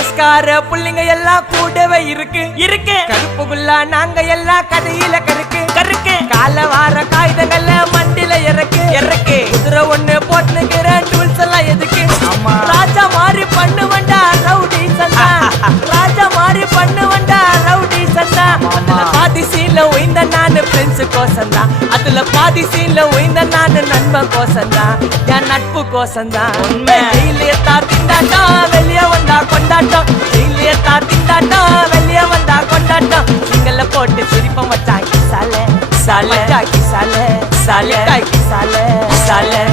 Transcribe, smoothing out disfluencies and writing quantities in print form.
பேஸ்கார புள்ளிங்க எல்லாம் கூடவே இருக்கு கருப்புக்குள்ள நாங்க எல்லாம் கதையில கருக்கு கால வார காகிதங்கள்ல மண்டில இறக்கு குதிரை ஒண்ணு போட்டுக்கிற டூல்ஸ் எல்லாம் எதுக்கு ராஜா மாதிரி பண்ணுவண்டா ரவுடி சந்தா அதுல பாதி சீன்ல உயிந்த நானு ஃப்ரெண்ட்ஸ் கோசந்தா அதுல பாதி சீன்ல உயிந்த நானு நண்பன் கோசந்தா என் நட்பு கோசந்தா ஜெயிலே திண்டாட்டம் வெளியே வந்தா கொண்டாட்டம் ஜெயிலே திண்டாட்டம் வெளியே வந்தா கொண்டாட்டம் சிங்கல்ல போட்டு சிரிப்ப மச்சாக்கி சாலே சாலே சாலே சாலே சாலே